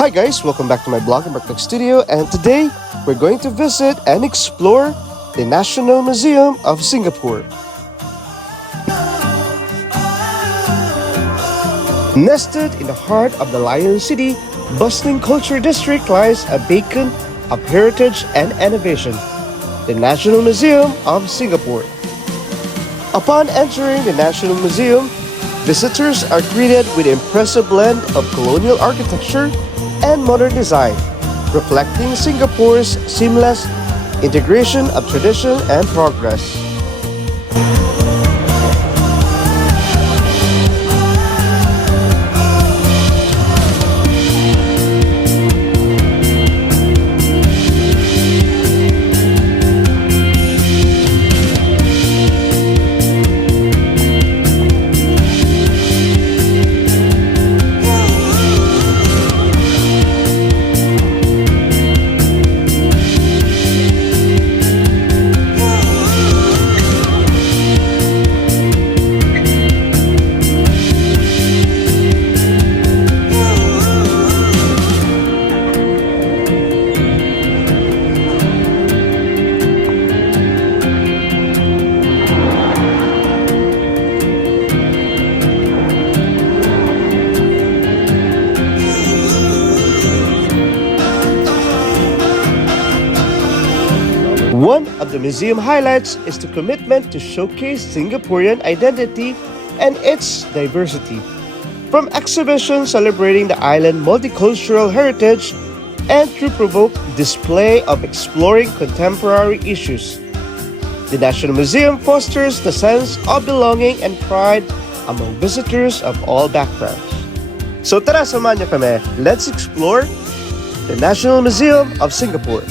Hi guys, welcome back to my blog and Marknag Studio, and today we're going to visit and explore the National Museum of Singapore. Nested in the heart of the Lion City, bustling culture district lies a beacon of heritage and innovation, the National Museum of Singapore. Upon entering the National Museum, visitors are greeted with an impressive blend of colonial architecture and modern design, reflecting Singapore's seamless integration of tradition and progress. One of the museum highlights is the commitment to showcase Singaporean identity and its diversity. From exhibitions celebrating the island's multicultural heritage and through-provoked display of exploring contemporary issues, the National Museum fosters the sense of belonging and pride among visitors of all backgrounds. So tara, samahan niyo kami. Let's explore the National Museum of Singapore.